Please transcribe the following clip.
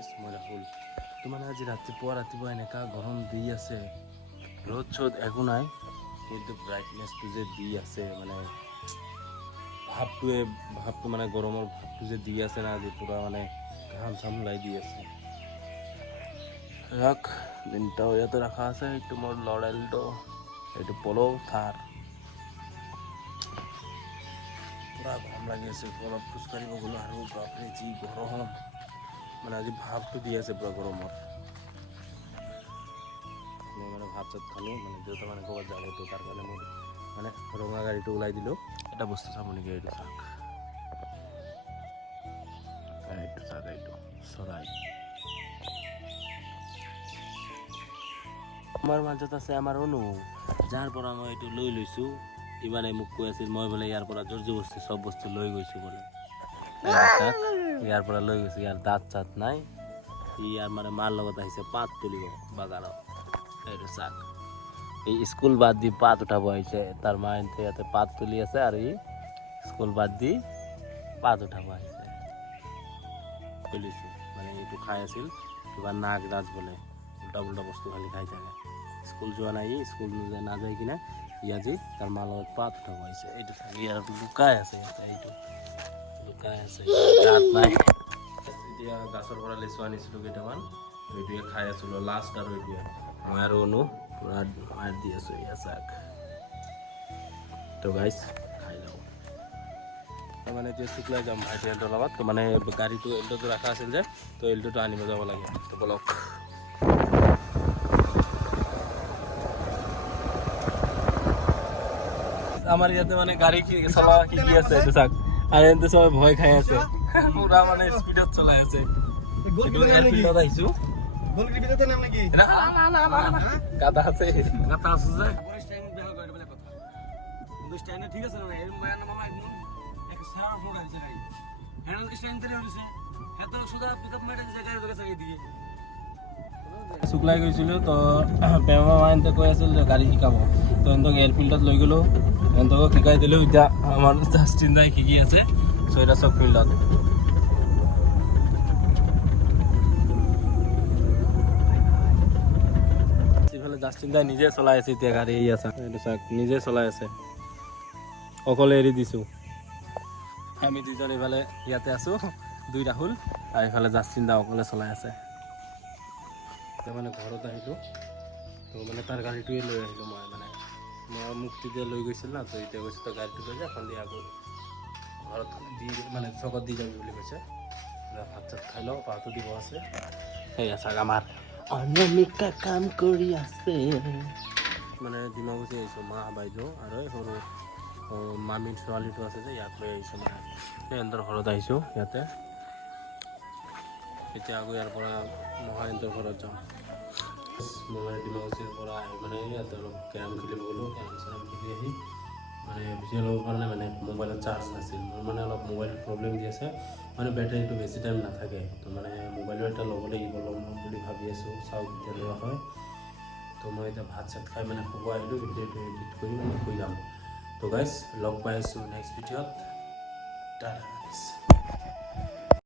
গাইছ মই ৰাহুল তো মানে আজি ৰাতিপুৱা এনেকুৱা গৰম দি আছে ৰ'দ চ'দ একো নাই কিন্তু ব্ৰাইটনেছটো যে দি আছে মানে ভাৱটো মানে গৰমৰ ভাৱটো যে দি আছে না আজি পূৰা মানে ঘাম চাম ওলাই দি আছে ৰাখ দিনটাও ইয়াতে ৰখা আছে এইটো মোৰ লৰেলটো এইটো পল' থাৰ পূৰা গৰম লাগি আছে অলপ খোজকাঢ়িব গ'লোঁ আৰু বাপৰে যি গৰম মানে আজি ভাৱটো দি আছে পূৰা গৰমত মই মানে ভাত চাত খালোঁ মানে দেউতা মানে ক'ৰবাত যাবতো তাৰ কাৰণে মই মানে ৰঙা গাড়ীটো ওলাই দিলোঁ এটা বস্তু চাব নেকি এইটো চাওক এইটো চৰাই আমাৰ মাজত আছে আমাৰ অনু যাৰ পৰা মই এইটো লৈ লৈছোঁ ইমানে মোক কৈ আছিল মই বোলে ইয়াৰ পৰা জোৰজবস্তি চব বস্তু লৈ গৈছোঁ বোলে ইয়াৰ পৰা লৈ গৈছোঁ ইয়াৰ দাঁত চাত নাই ইয়াৰ মানে মাৰ লগত আহিছে পাত তুলিব বাগানত এইটো চাক এই স্কুল বাদ দি পাত উঠাব আহিছে তাৰ মা ইয়াতে পাত তুলি আছে আৰু ই স্কুল বাদ দি পাত উঠাব আহিছে তুলিছোঁ মানে এইটো খাই আছিল কিবা নাক নাচ বোলে উল্টা পুল্টা বস্তু খালি খাই থাকে স্কুল যোৱা নাই স্কুল নাযায় কিনে আজি তাৰ মাৰ লগত পাত উঠাব আহিছে এইটো থাকি আৰু লুকাই আছে এইটো লুকাই আছে দাঁত নাই এতিয়া গাছৰ পৰা লেচু আনিছিলোঁ কেইটামান এইটোৱে খাই আছিলোঁ লাষ্ট আৰু এতিয়া মই আৰু অনু পূৰা মাৰ দি আছোঁ এয়া চাক তো গাইছ খাই লওঁ মানে এতিয়া শুকলাই যাম ভাইটি এল্টোৰ লগত মানে গাড়ীটো এল্টোটো ৰখা আছিল যে তো এল্টোটো আনিব যাব লাগে তো বলক আমাৰ ইয়াতে মানে গাড়ি চলা শিকি আছে এইটো চাক আৰু এন্তে সবাই ভয় খাই আছে পুৰা মানে স্পিডত চলাই আছে এইটো এয়াৰফিল্ডত আহিছো গোলগিৰি ভিতৰতে নাম নেকি না গাতা আছে যে পুলিশ টাইম বেহা গাড়ি বলে কথা পুলিশ টাইমে ঠিক আছে না এর মায়া মামা একদম এক সারা ফোন আছে গাড়ি হ্যান্ডেল স্ট্যান্ড ধরে হইছে এত সুদা পিকআপ মেটে যে গাড়ি ধরে চাই দিয়ে শুকলাই গৈছিলোঁ তো পেমা মাইনতে কৈ আছিল যে গাড়ী শিকাব তো এহেঁতক এয়াৰফিল্ডত লৈ গ'লোঁ এহেঁতক শিকাই দিলোঁ এতিয়া আমাৰ জাষ্টিন দাই শিকি আছে ছয়টা চক ফিল্ডত ইফালে জাষ্টিন দাই নিজে চলাই আছে এতিয়া গাড়ী আছে এইটো চাওক নিজে চলাই আছে অকলে এৰি দিছোঁ আমি দুজন ইফালে ইয়াতে আছোঁ দুই ৰাহুল আৰু ইফালে জাষ্টিন দা অকলে চলাই আছে এতিয়া মানে ঘৰত আহিলোঁ তো মানে তাৰ গাড়ীটোৱে লৈ আহিলোঁ মই মানে মোক তেতিয়া লৈ গৈছিল না তো এতিয়া কৈছোঁ তো গাড়ীটো লৈ যা সন্ধিয়া আকৌ ঘৰত দি মানে চকত দি যাবি বুলি কৈছে ভাত চাত খাই লওঁ পাতো দিব আছে সেয়া চাওক আমাৰ অনামিকা কাম কৰি আছে মানে ডিমা গুচি আহিছোঁ মা বাইদেউ আৰু সৰু মামীৰ ছোৱালীটো আছে যে ইয়াক লৈ আহিছোঁ মানে সিহঁতৰ ঘৰত আহিছোঁ ইয়াতে এতিয়া আকৌ ইয়াৰ পৰা মহায়ন্তৰ ঘৰত যাওঁ মই ডিমাগুচিৰ পৰা আহি মানে ইয়াতে অলপ কেৰম খেলিব গ'লোঁ কেৰম চেৰম খেলি আহি মানে ভিডিঅ' ল'বৰ কাৰণে মানে মোবাইলত চাৰ্জ নাছিল মোৰ মানে অলপ মোবাইল প্ৰব্লেম দি আছে মানে বেটাৰীটো বেছি টাইম নাথাকে তো মানে মোবাইলো এটা ল'ব লাগিব ল'ম বুলি ভাবি আছোঁ চাওঁ কেতিয়া লোৱা হয় তো মই এতিয়া ভাত চাত খাই মানে শুব আহিলোঁ ভিডিঅ'টো এডিট কৰি মানে শুই যাম তো গাইছ লগ পাই আছোঁ নেক্সট ভিডিঅ'ত টাটা।